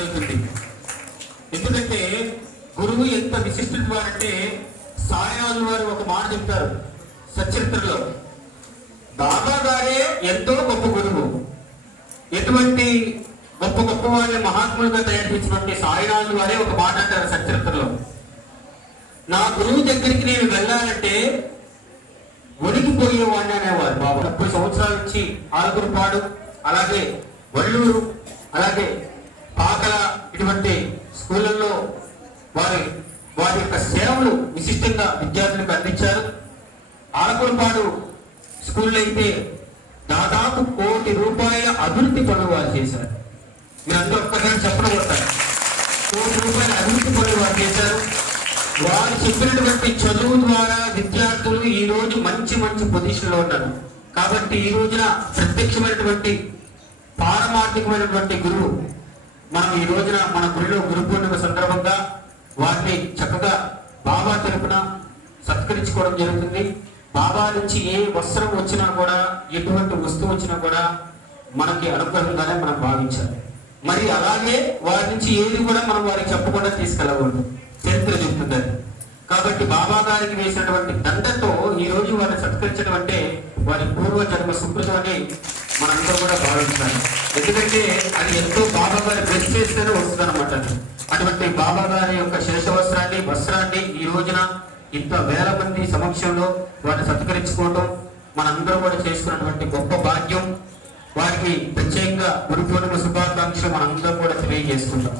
జరుగుతుంది. ఎందుకంటే గురువు ఎంత విశిష్టత వారంటే సాయినాథుల వారు ఒక మాట చెప్తారు సచరిత్రలో, బాబా గారే ఎంతో గొప్ప గురువు. ఎటువంటి గొప్ప గొప్ప వాళ్ళని మహాత్ములుగా తయారు చేసినటువంటి సాయినాథుల వారే ఒక మాట అంటారు సచరిత్రలో, నా గురువు దగ్గరికి నేను వెళ్ళాలంటే వణికిపోయేవాడిని అనేవారు బాబా. 30 సంవత్సరాల నుంచి ఆలకురుపాడు, అలాగే వల్లూరు, అలాగే పాకల ఇటువంటి స్కూళ్ళల్లో వారి యొక్క సేవలు విశిష్టంగా విద్యార్థులకు అందించారు. ఆలకురుపాడు స్కూల్లో అయితే దాదాపు ₹1 కోటి అభివృద్ధి పనులు వారు చేశారు. మీరందరూ ఒక్కసారి చెప్పడం కొట్టారు. ₹1 కోటి అభివృద్ధి పనులు వారు చేశారు. వారు చెప్పినటువంటి చదువు ద్వారా విద్యార్థులు ఈ రోజు మంచి మంచి పొజిషన్లో ఉన్నారు. కాబట్టి ఈ రోజున ప్రత్యక్షమైనటువంటి పారమార్థికమైనటువంటి గురువు మనం ఈ రోజున మన గుడిలో గురు పూర్ణిమ సందర్భంగా వారిని చక్కగా బాబా తరపున సత్కరించుకోవడం జరుగుతుంది. బాబా నుంచి ఏ వస్త్రం వచ్చినా కూడా, ఎటువంటి వస్తువు వచ్చినా కూడా మనకి అనుగ్రహంగానే మనం భావించాలి. మరి అలాగే వారి నుంచి ఏది కూడా మనం వారికి చెప్పకుండా తీసుకెళ్ళకూడదు, చరిత్ర చెప్తుంది. కాబట్టి బాబా గారికి వేసినటువంటి దండతో ఈ రోజు వారిని సత్కరించడం అంటే వారి పూర్వ జన్మ సుకృతం అని మనందరూ కూడా భావించాలి. ఎందుకంటే అది ఎంతో బాబా గారి బ్లెస్ చేస్తేనే వస్తుంది అనమాట. అటువంటి బాబా గారి యొక్క వస్త్రాన్ని ఈ రోజున ఇంత వేల మంది సమక్షంలో వారిని సత్కరించుకోవడం మనందరూ కూడా చేసుకున్నటువంటి గొప్ప భాగ్యం. వారికి ప్రత్యేకంగా గురు పూర్ణిమ శుభాకాంక్షలు మనందరం కూడా తెలియజేసుకుంటాం.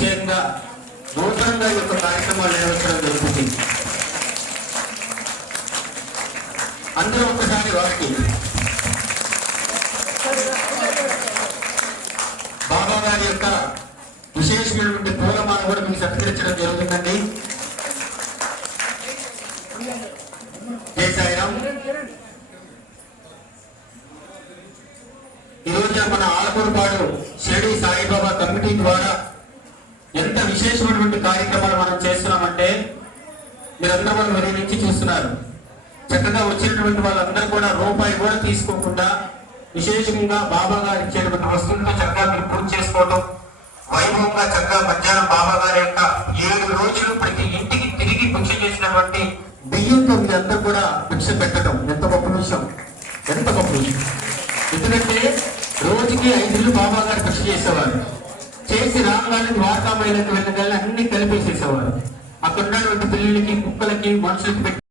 ముఖ్యంగా నూతనంగా యొక్క కార్యక్రమాలు నిర్వహించడం జరుగుతుంది. అందరూ ఒక్కసారి వారికి బాబా గారి యొక్క విశేషమైనటువంటి పూలమాల కూడా మీకు సత్కరించడం జరుగుతుందండి. జై సాయిరాం. ఈరోజు మన ఆలకూరుపాడు షిరిడి సాయిబాబా కమిటీ ద్వారా ఎంత విశేషమైనటువంటి కార్యక్రమాలు మనం చేస్తున్నామంటే మీరందరూ కూడా వెరీ నుంచి చూస్తున్నారు. చక్కగా వచ్చినటువంటి వాళ్ళందరూ కూడా రూపాయి కూడా తీసుకోకుండా విశేషంగా బాబా గారు ఇచ్చేటువంటి వస్తువులతో చక్కగా మీరు పూజ చేసుకోవడం, వైభవంగా చక్కగా మధ్యాహ్నం బాబా గారి యొక్క 7 రోజులు ప్రతి ఇంటికి తిరిగి భిక్ష చేసినటువంటి బియ్యంతో మీరందరూ కూడా భిక్ష పెట్టడం ఎంత గొప్ప విషయం, ఎంత గొప్ప విషయం. ఎందుకంటే రోజుకి 5 ఇళ్ళు బాబా గారు భిక్ష చేసేవారు. చేసి రాగానే వాతామైనటువంటి వెళ్ళగానే అన్ని కలిపేసేసేవారు. అక్కడ ఉన్నటువంటి పిల్లలకి, కుక్కలకి, మనుషులకి